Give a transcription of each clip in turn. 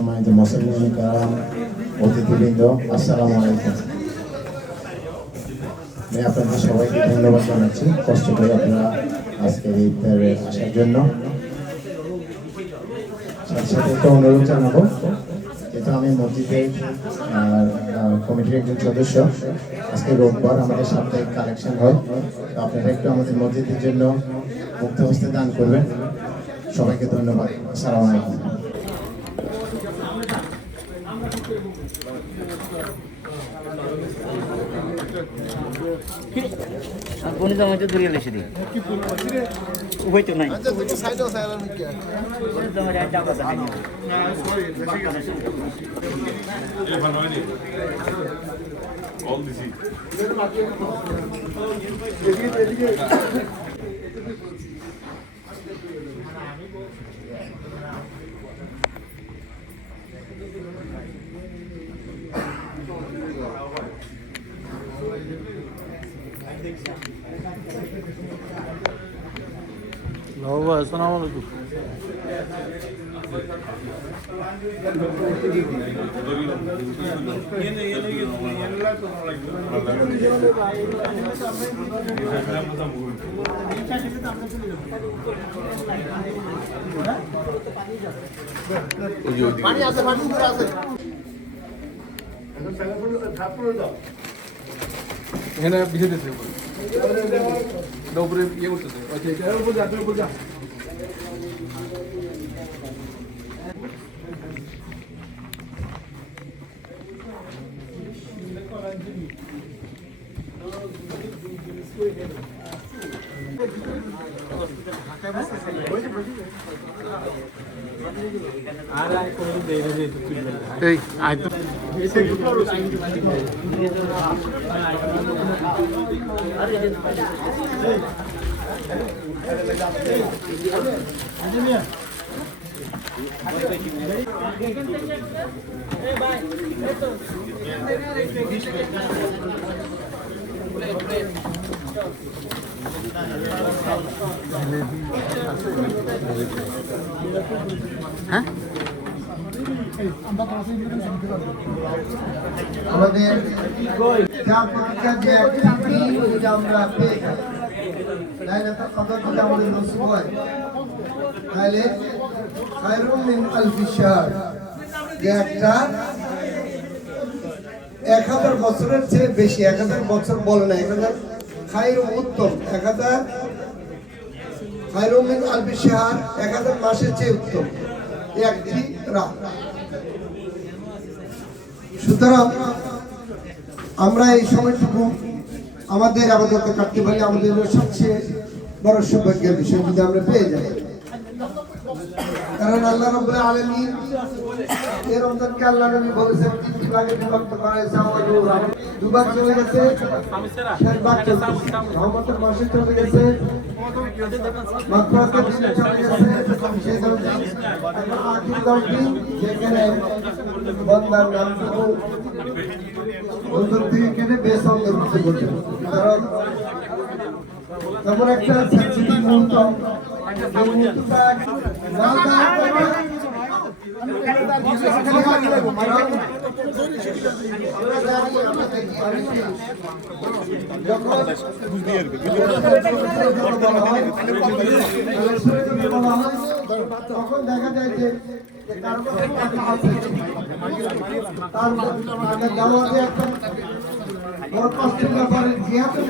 সম্মানিত মুসলিম কারাম, অতিথিবৃন্দ, আসসালামু আলাইকুম। আমি আপনাদের সবাইকে ধন্যবাদ জানাচ্ছি কষ্ট করে আপনারা আজকের এই ইফতারে আসার জন্য। সাথে সাথে একটা অনুরোধ জানাবো, যেহেতু আমি মসজিদের কমিটির একজন সদস্য, আজকে রোববার আমাদের সাপ্তাহিক কালেকশন হয়, তো আপনারা একটু আমাদের মসজিদের জন্য মুক্ত হস্তে দান করবেন। সবাইকে ধন্যবাদ। আসসালামু আলাইকুম। গণিত আমাকে দূরিয়ে লেসে দিই উভয় তো নাই বাবা আসসালামু আলাইকুম। পানি আছে, পানি উপরে আছে। এখানে বিছে দিতে হবে, এটা উপরে ইয়ে করতেছে। আচ্ছা এটার উপর যা, এটার উপর যা। এই আয় তো হ্যাঁ আমাদের যা প্রতিজ্ঞা যে একটি যদি আমরা পেয়ে যাই, লাইলাতুল কদর যদি আমাদের নসিব হয়, তাহলে খায়রুম মিন আলফি শাহর, যে একটা 1000 বছরের চেয়ে বেশি, 1000 বছর বলে না, এখানে খায়রুম উত্তম, 1000 খায়রুম মিন আলফি শাহর, 1000 মাসের চেয়ে উত্তম একটি রাত। সুতরাং আমরা এই সময়টুকু আমাদের আবাদত কাটতে পারি, আমাদের সবচেয়ে বড় সৌভাগ্যের বিষয় যদি আমরা পেয়ে যাই। কারণ আল্লাহ রাব্বুল আলামিন এই রমজানকে আল্লাহ নবী বলেছেন 3টি ভাগে বিভক্ত করা হয়েছে। আমাদের দুভাগ চলে গেছে, শেষ ভাগ চলছে, রহমতের মাসে চলে গেছে, মাগফিরাতের দিনে চলে গেছে, সেই দলটি এখন আখির দলটি, যেখানে বান্দার নামটুকু অন্তর থেকে কেটে বেশ অন্তর্ভুক্ত করবে। কারণ তেমন একটা সেন্সিটিভ মুহূর্ত, এই মুহূর্তটা তখন দেখা যায় যে কারো কাছে টাকা আছে, তার দাওয়াতে একটা বড় কষ্টের ব্যাপারে জিহাদের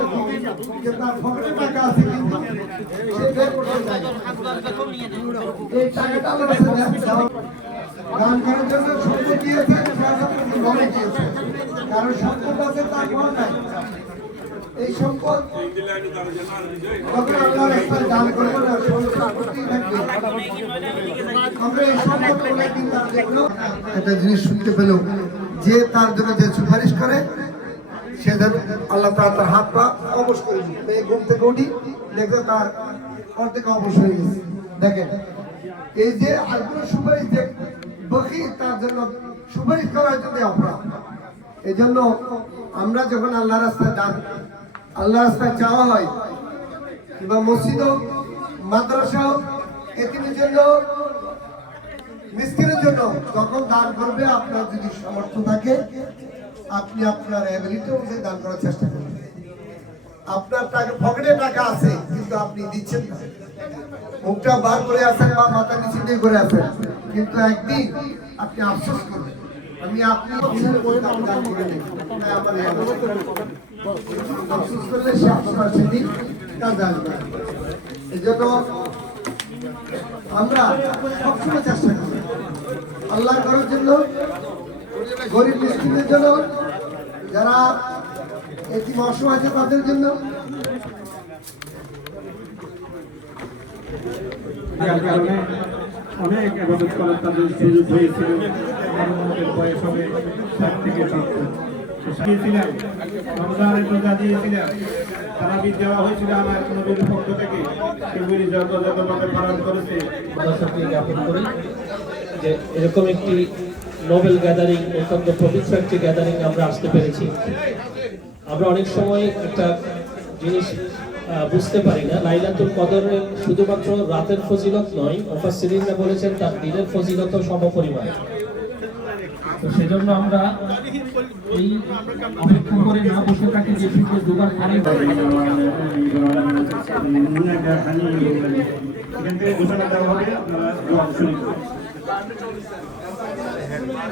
যে তার পকেটে টাকা আছে কিন্তু সে বের করতে চায় না। এই টাকাটা আমার কাছে দান করার জন্য সম্পদ দিয়েছে, ভাবে দিয়েছে, কারণ সম্পদ আছে তার কোনো নাই। এই সম্পদ যখন আল্লাহ রাস্তায় দান করবো না, সম্পত্তি থাকবে, আমরা এই সম্পদ কোনোদিন তার জন্য একটা জিনিস শুনতে পেল, যে তার জন্য যে সুপারিশ করে সে যেন আল্লাহ তার হাত পা অবশ করে দিবে। এই ঘুম থেকে উঠি দেখবে তার অর্ধেক অবশ হয়ে গেছে। দেখেন এই যে আল্লাহর সুপারিশ যে বকি, তার জন্য সুপারিশ করার জন্য অপরাধ। এই জন্য আমরা যখন আল্লাহ রাস্তায় ডাক, আল্লাহ রাস্তায় চাওয়া হয়, কিংবা মসজিদ হোক, মাদ্রাসা হোক, এতিমের জন্য মিসকিনের জন্য যখন দান করবে, আপনার যদি সামর্থ্য থাকে আপনি আপনার অ্যাবিলিটি অনুযায়ী দান করার চেষ্টা করবেন। আপনার টাকা পকেটে টাকা আছে কিন্তু আপনি দিচ্ছেন না, মুখটা বার করে আছেন বা মাথা নিচে দিয়ে করে আছেন, কিন্তু একদিন আপনি আফসোস করবেন আমি আপনি দান করে নেই, আমার আফসোস করলে সে আপনার সেদিন কাজে আসবে। এই জন্য আমরা সবসময় চেষ্টা করি আল্লাহ করার জন্য, গরিব মিসকিনদের জন্য, যারা এটি অসহায় আছে তাদের জন্য। যার কারণে অনেক আবাদত করার তাদের সুযোগ হয়েছিল। আমাদের বয়স হবে 60 থেকে 70। শিখিয়েছিলাম, রমজানের রোজা দিয়েছিলাম, তারাবি দেওয়া হয়েছিল আমার নবীর পক্ষ থেকে। সেগুলি যথাযথভাবে পালন করেছে। সত্যি জ্ঞাপন করি যে এরকম একটি নোবেল গ্যাদারিং, অত্যন্ত পবিত্র একটি গ্যাদারিং আমরা আসতে পেরেছি। আমরা অনেক সময় একটা জিনিস বুঝতে পারি না, লাইলাতুল কদরের শুধুমাত্র রাতের ফজিলত নয়, মুফাসসিরিনরা বলেছেন তার দিনের ফজিলতও সমপরিমাণ। তো সেজন্য আমরা এই অপেক্ষা করে না বসে থাকি যে শুধু দুবার পানি এখান থেকে ঘোষণা দেওয়া হবে, আপনারা দোয়া শুরু করুন।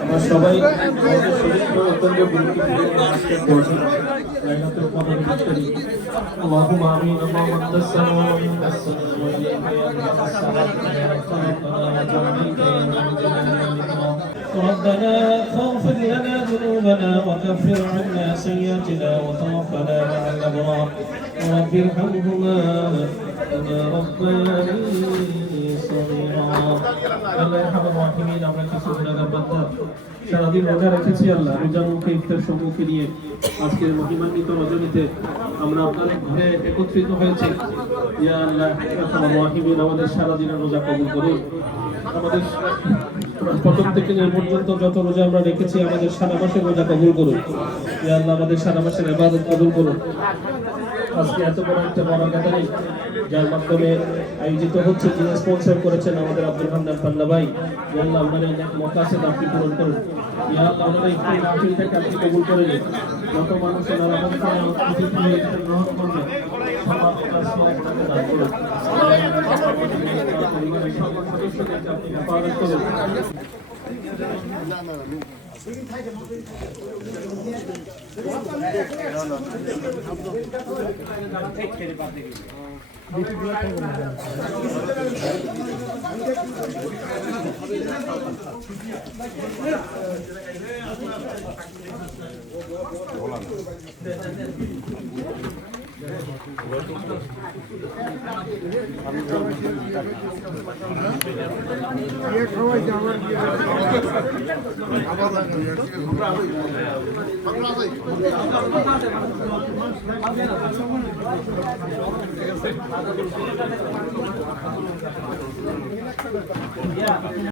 আমরা সবাই আমাদের শরীর অত্যন্ত গুরুত্বপূর্ণ আজকের দিন লাইলাতুল কদর বিস্তারি। اللهم آمين اللهم أنت السلام ومنك السلام وإليك يرجع السلام تبارك ربنا وتعاليك يا ذا الجلال والإكرام. ربنا فاغفر لنا ذنوبنا وكفر عنا سيئاتنا وتوفنا مع الأبرار رب ارحمهما كما ربياني صغيرا. আল্লাহ রহমান রহিমিন, আমরা কিছু গুনাহগার বান্দা সারাদিন রোজা রেখেছি। আল্লাহ রোজার মুখে ইফতার সম্মুখে নিয়ে আজকের মহিমান্বিত রজনীতে আমরা আপনাদের ঘরে একত্রিত হয়েছি। ইয়া আল্লাহ রহমান রহিমিন, আমাদের সারাদিনের রোজা কবুল করুন। আমাদের প্রথম থেকে এই পর্যন্ত যত রোজা আমরা রেখেছি, আমাদের সারা মাসের রোজা কবুল করুন। ইয়া আল্লাহ আমাদের সারা মাসের ইবাদত কবুল করুন। আজকে এত বড় একটা বড় গ্যাদারিং যার মাধ্যমে আয়োজিত হচ্ছে, যিনি স্পন্সর করেছেন আমাদের আব্দুল হান্নান পান্না ভাই, ইয়া আল্লাহ আপনার এই মকাসেদ আপনি পূরণ করুন। ইয়া আল্লাহ আপনার এই মাহফিলটাকে আপনি কবুল করে নিন। যত মানুষের নানা গ্রহণ করবে সবার কাছে আপনাকে দান করুন। পরিবারের সকল সদস্যদেরকে আপনি হেফাজত করুন।